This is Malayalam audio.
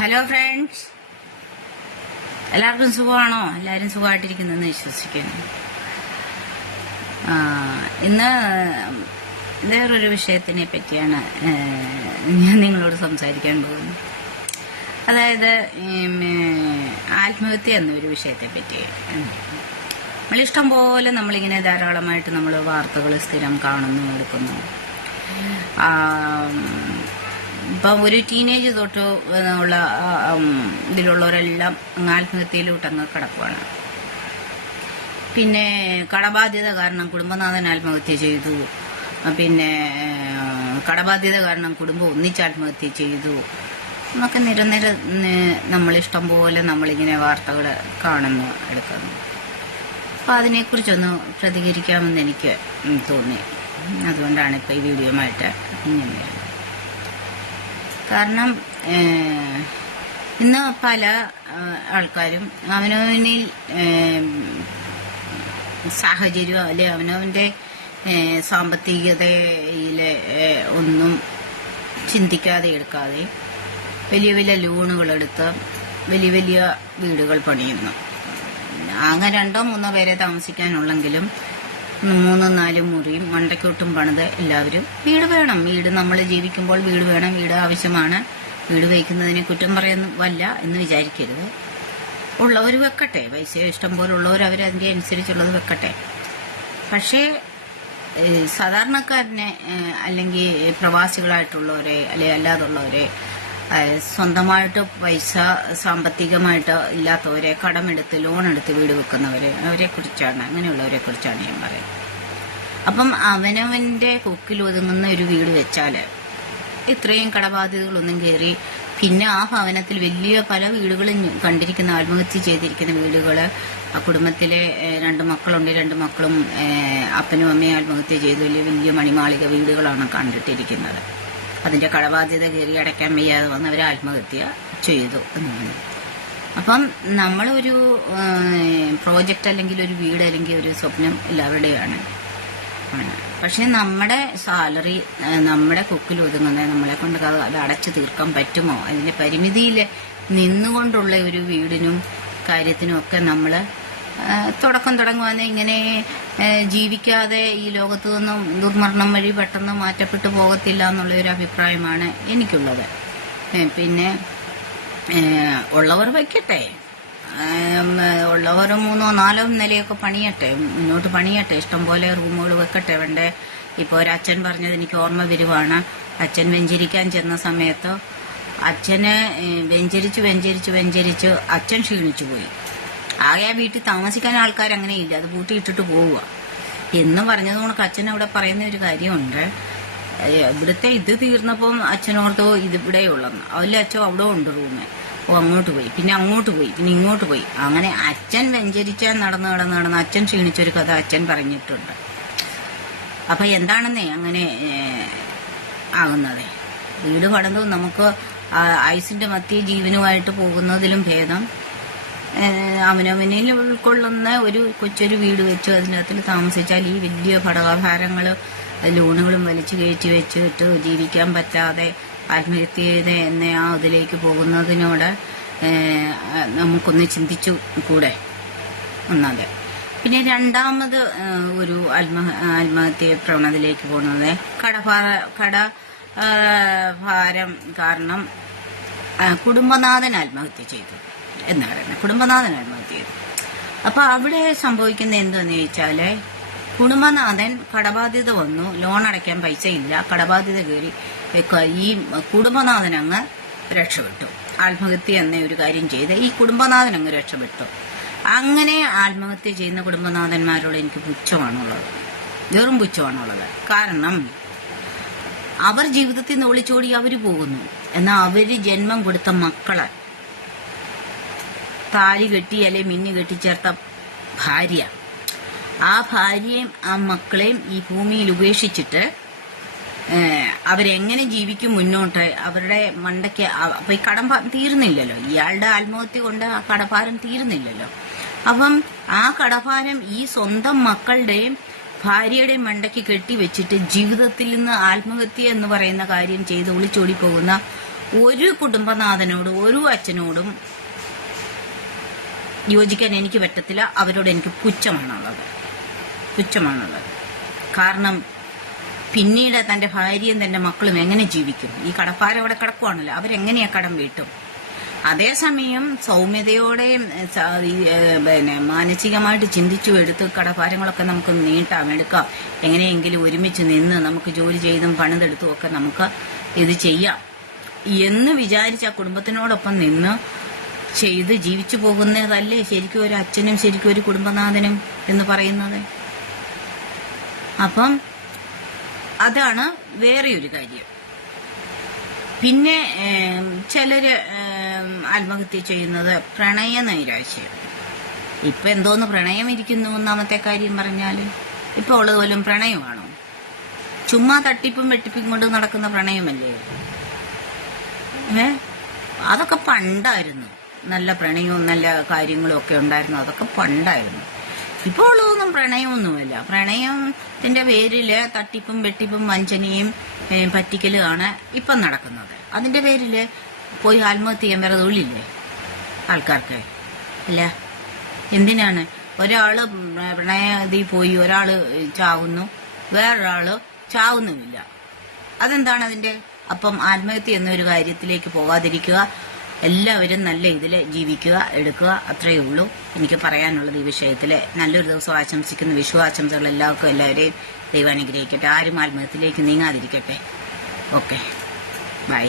ഹലോ ഫ്രണ്ട്സ്, എല്ലാവർക്കും സുഖമാണോ? എല്ലാവരും സുഖമായിട്ടിരിക്കുന്നെന്ന് വിശ്വസിക്കുന്നു. ഇന്ന് വേറൊരു വിഷയത്തിനെ പറ്റിയാണ് ഞാൻ നിങ്ങളോട് സംസാരിക്കാൻ പോകുന്നത്. അതായത് ആത്മഹത്യ എന്നൊരു വിഷയത്തെ പറ്റി. നമ്മളിഷ്ടം പോലെ നമ്മളിങ്ങനെ ധാരാളമായിട്ട് നമ്മൾ വാർത്തകൾ സ്ഥിരം കാണുന്നു, എടുക്കുന്നു. ഇപ്പം ഒരു ടീനേജ് തൊട്ട് ഉള്ള ഇതിലുള്ളവരെല്ലാം ആത്മഹത്യയിലോട്ടങ്ങ് കിടക്കുകയാണ്. പിന്നെ കടബാധ്യത കാരണം കുടുംബനാഥൻ ആത്മഹത്യ ചെയ്തു, പിന്നെ കടബാധ്യത കാരണം കുടുംബം ഒന്നിച്ച് ആത്മഹത്യ ചെയ്തു എന്നൊക്കെ നിരനിര നമ്മളിഷ്ടം പോലെ നമ്മളിങ്ങനെ വാർത്തകൾ കാണുന്നു, എടുക്കുന്നു. അപ്പം അതിനെക്കുറിച്ചൊന്ന് പ്രതികരിക്കാമെന്ന് എനിക്ക് തോന്നി. അതുകൊണ്ടാണ് ഇപ്പോൾ ഈ വീഡിയോയുമായിട്ട് ഇങ്ങനെ വരുന്നത്. കാരണം ഇന്ന് പല ആൾക്കാരും അവനവനിൽ സാഹചര്യം അല്ലെ അവനവന്റെ സാമ്പത്തികതയിലെ ഒന്നും ചിന്തിക്കാതെ എടുക്കാതെ വലിയ വലിയ ലോണുകളെടുത്ത് വലിയ വലിയ വീടുകൾ പണിയുന്നു. അങ്ങനെ 2-3 പേരെ താമസിക്കാനുള്ളെങ്കിലും 3-4 മുറിയും മണ്ടയ്ക്കൊട്ടും പണിത് എല്ലാവരും വീട് വേണം. വീട് നമ്മൾ ജീവിക്കുമ്പോൾ വീട് വേണം, വീട് ആവശ്യമാണ്. വീട് വയ്ക്കുന്നതിനെ കുറ്റം പറയുന്നതല്ല എന്ന് വിചാരിക്കരുത്. ഉള്ളവർ വെക്കട്ടെ, പൈസ ഇഷ്ടം പോലെ ഉള്ളവർ അവരതിൻ്റെ അനുസരിച്ചുള്ളത് വെക്കട്ടെ. പക്ഷേ സാധാരണക്കാരനെ അല്ലെങ്കിൽ പ്രവാസികളായിട്ടുള്ളവരെ അല്ലെങ്കിൽ അല്ലാതുള്ളവരെ, സ്വന്തമായിട്ട് പൈസ സാമ്പത്തികമായിട്ട് ഇല്ലാത്തവരെ, കടമെടുത്ത് ലോണെടുത്ത് വീട് വെക്കുന്നവരെ, അങ്ങനെയുള്ളവരെ കുറിച്ചാണ് ഞാൻ പറയുന്നത്. അപ്പം അവനവന്റെ കൊക്കിൽ ഒതുങ്ങുന്ന ഒരു വീട് വെച്ചാൽ ഇത്രയും കടബാധ്യതകളൊന്നും കയറി പിന്നെ ആ ഭവനത്തിൽ വലിയ പല വീടുകളും കണ്ടിരിക്കുന്ന, ആത്മഹത്യ ചെയ്തിരിക്കുന്ന വീടുകൾ, ആ കുടുംബത്തിലെ 2 മക്കളുണ്ട്, 2 മക്കളും അപ്പനും അമ്മയും ആത്മഹത്യ ചെയ്തു വലിയ വലിയ മണിമാളിക വീടുകളാണ് കണ്ടിട്ടിരിക്കുന്നത്. അതിന്റെ കടബാധ്യത കയറി അടയ്ക്കാൻ വയ്യാതെ വന്ന് അവർ ആത്മഹത്യ ചെയ്തു എന്നാണ്. അപ്പം നമ്മളൊരു പ്രോജക്റ്റ് അല്ലെങ്കിൽ ഒരു വീട് അല്ലെങ്കിൽ ഒരു സ്വപ്നം എല്ലാവരുടെയാണ്. പക്ഷെ നമ്മുടെ സാലറി, നമ്മുടെ കൊക്കിൽ ഒതുങ്ങുന്നത്, നമ്മളെ കൊണ്ട് അത് അടച്ചു തീർക്കാൻ പറ്റുമോ? അതിന്റെ പരിമിതിയിൽ നിന്നുകൊണ്ടുള്ള ഒരു വീടിനും കാര്യത്തിനും ഒക്കെ നമ്മൾ തുടങ്ങുവാന്ന് ഇങ്ങനെ ജീവിക്കാതെ ഈ ലോകത്തു നിന്നും ദുർമരണം വഴി പെട്ടെന്ന് മാറ്റപ്പെട്ടു പോകത്തില്ല എന്നുള്ള ഒരു അഭിപ്രായമാണ് എനിക്കുള്ളത്. പിന്നെ ഉള്ളവർ വയ്ക്കട്ടെ, ഉള്ളവർ 3-4 നിലയൊക്കെ പണിയട്ടെ, മുന്നോട്ട് പണിയട്ടെ, ഇഷ്ടംപോലെ റൂമുകൾ വെക്കട്ടെ. വേണ്ടേ? ഇപ്പോൾ ഒരച്ഛൻ പറഞ്ഞത് എനിക്ക് ഓർമ്മ വരുവാണ്. അച്ഛൻ വെഞ്ചരിക്കാൻ ചെന്ന സമയത്ത് അച്ഛന് വെഞ്ചരിച്ച് അച്ഛൻ ക്ഷീണിച്ചു പോയി. ആകെ ആ വീട്ടിൽ താമസിക്കാൻ ആൾക്കാർ അങ്ങനെ ഇല്ല, അത് പൂട്ടിയിട്ടിട്ട് പോവുക എന്ന് പറഞ്ഞതുകൊണ്ട് അച്ഛൻ അവിടെ പറയുന്ന ഒരു കാര്യമുണ്ട്. ഇവിടുത്തെ ഇത് തീർന്നപ്പം അച്ഛനോർത്തോ ഇതിവിടെ ഉള്ളെന്ന്. അതിൽ അച്ഛൻ അവിടെ ഉണ്ട് റൂമ്. അങ്ങോട്ട് പോയി, പിന്നെ അങ്ങോട്ട് പോയി, പിന്നെ ഇങ്ങോട്ട് പോയി. അങ്ങനെ അച്ഛൻ വെഞ്ചരിച്ചാൽ നടന്ന് അച്ഛൻ ക്ഷീണിച്ചൊരു കഥ അച്ഛൻ പറഞ്ഞിട്ടുണ്ട്. അപ്പൊ എന്താണെന്നേ അങ്ങനെ ആകുന്നത്? വീട് പണിത് നമുക്ക് ആയുസിന്റെ മധ്യ ജീവനുമായിട്ട് പോകുന്നതിലും ഭേദം അവനവനിൽ ഉൾക്കൊള്ളുന്ന ഒരു കൊച്ചൊരു വീട് വെച്ച് അതിനകത്തിൽ താമസിച്ചാൽ ഈ വലിയ ഘടകഭാരങ്ങൾ, ലോണുകളും വലിച്ചു കയറ്റി വെച്ചിട്ട് ജീവിക്കാൻ പറ്റാതെ ആത്മഹത്യ എന്ന ആ ഇതിലേക്ക് പോകുന്നതിനോട് നമുക്കൊന്ന് ചിന്തിച്ചു കൂടെ ഒന്നത്. പിന്നെ രണ്ടാമത് ഒരു ആത്മഹത്യ പ്രവണതയിലേക്ക് പോകുന്നത് കടഭാരം കാരണം കുടുംബനാഥൻ ആത്മഹത്യ ചെയ്തു എന്ന് പറയുന്നത്. കുടുംബനാഥൻ ആത്മഹത്യ ചെയ്തു. അപ്പൊ അവിടെ സംഭവിക്കുന്നത് എന്തെന്ന് ചോദിച്ചാല്, കുടുംബനാഥൻ കടബാധ്യത വന്നു, ലോൺ അടയ്ക്കാൻ പൈസ ഇല്ല, കടബാധ്യത കയറി ഈ കുടുംബനാഥൻ അങ്ങ് രക്ഷപ്പെട്ടു. ആത്മഹത്യ എന്ന ഒരു കാര്യം ചെയ്ത് ഈ കുടുംബനാഥൻ അങ്ങ് രക്ഷപ്പെട്ടു. അങ്ങനെ ആത്മഹത്യ ചെയ്യുന്ന കുടുംബനാഥന്മാരോട് എനിക്ക് പുച്ഛമാണുള്ളത്, വെറും പുച്ഛമാണുള്ളത്. കാരണം അവർ ജീവിതത്തിൽ നിന്ന് ഒളിച്ചോടി അവര് പോകുന്നു. എന്നാൽ അവര് ജന്മം കൊടുത്ത മക്കളെ, താലി കെട്ടി അല്ലെ മിന്നി കെട്ടിച്ചേർത്ത ഭാര്യ, ആ ഭാര്യയും ആ മക്കളെയും ഈ ഭൂമിയിൽ ഉപേക്ഷിച്ചിട്ട് അവരെങ്ങനെ ജീവിക്കും മുന്നോട്ട്? അവരുടെ മണ്ടയ്ക്ക് അപ്പൊ ഈ കടം തീർന്നില്ലല്ലോ, ഇയാളുടെ ആത്മഹത്യ കൊണ്ട് ആ കടഭാരം തീർന്നില്ലല്ലോ. അപ്പം ആ കടഭാരം ഈ സ്വന്തം മക്കളുടെയും ഭാര്യയുടെയും മണ്ടയ്ക്ക് കെട്ടിവെച്ചിട്ട് ജീവിതത്തിൽ നിന്ന് ആത്മഹത്യ എന്ന് പറയുന്ന കാര്യം ചെയ്ത് ഒളിച്ചോടി പോകുന്ന ഒരു കുടുംബനാഥനോടും ഒരു അച്ഛനോടും യോജിക്കാൻ എനിക്ക് പറ്റത്തില്ല. അവരോട് എനിക്ക് പുച്ഛമാണുള്ളത്. കാരണം പിന്നീട് തന്റെ ഭാര്യയും തന്റെ മക്കളും എങ്ങനെ ജീവിക്കും? ഈ കടപ്പാരം അവിടെ കിടക്കുവാണല്ലോ, അവരെങ്ങനെയാ കടം വീട്ടും? അതേസമയം സൗമ്യതയോടെയും മാനസികമായിട്ട് ചിന്തിച്ചു എടുത്ത് കടഭാരങ്ങളൊക്കെ നമുക്ക് എടുക്കാം. എങ്ങനെയെങ്കിലും ഒരുമിച്ച് നിന്ന് നമുക്ക് ജോലി ചെയ്തും പണിതെടുത്തും ഒക്കെ നമുക്ക് ഇത് ചെയ്യാം എന്ന് വിചാരിച്ച് ആ കുടുംബത്തിനോടൊപ്പം നിന്ന് ചെയ്ത് ജീവിച്ചു പോകുന്നതല്ലേ ശരിക്കും ഒരു അച്ഛനും ശരിക്കും ഒരു കുടുംബനാഥനും എന്ന് പറയുന്നത്. അപ്പം അതാണ് വേറെ ഒരു കാര്യം. പിന്നെ ചിലര് ആത്മഹത്യ ചെയ്യുന്നത് പ്രണയ നൈരാശ്യം. ഇപ്പൊ എന്തോന്ന് പ്രണയം ഇരിക്കുന്നു ഒന്നാമത്തെ കാര്യം പറഞ്ഞാല്. ഇപ്പൊ ഉള്ളത് പോലും പ്രണയമാണോ? ചുമ്മാ തട്ടിപ്പും വെട്ടിപ്പും കൊണ്ട് നടക്കുന്ന പ്രണയമല്ലേ? അതൊക്കെ പണ്ടായിരുന്നു. നല്ല പ്രണയവും നല്ല കാര്യങ്ങളും ഒക്കെ ഉണ്ടായിരുന്നു. അതൊക്കെ പണ്ടായിരുന്നു. ഇപ്പോൾ ഉള്ളതൊന്നും പ്രണയമൊന്നുമില്ല. പ്രണയത്തിന്റെ പേരില് തട്ടിപ്പും വെട്ടിപ്പും വഞ്ചനയും പറ്റിക്കലുമാണ് ഇപ്പം നടക്കുന്നത്. അതിന്റെ പേരില് പോയി ആത്മഹത്യ ചെയ്യാൻ വേറെ തൊഴിലില്ലേ ആൾക്കാർക്ക്? അല്ല, എന്തിനാണ്? ഒരാള് പ്രണയത്തിൽ പോയി ഒരാള് ചാവുന്നു, വേറൊരാള് ചാവുന്നുമില്ല. അതെന്താണ് അതിന്റെ? അപ്പം ആത്മഹത്യ എന്നൊരു കാര്യത്തിലേക്ക് പോകാതിരിക്കുക, എല്ലാവരും നല്ല ഇതിൽ ജീവിക്കുക, എടുക്കുക, അത്രയേ ഉള്ളൂ എനിക്ക് പറയാനുള്ളത് ഈ വിഷയത്തില്. നല്ലൊരു ദിവസം ആശംസിക്കുന്ന വിഷു ആശംസകൾ എല്ലാവരെയും ദൈവം അനുഗ്രഹിക്കട്ടെ. ആരും ആത്മഹത്യയിലേക്ക് നീങ്ങാതിരിക്കട്ടെ. Okay, by.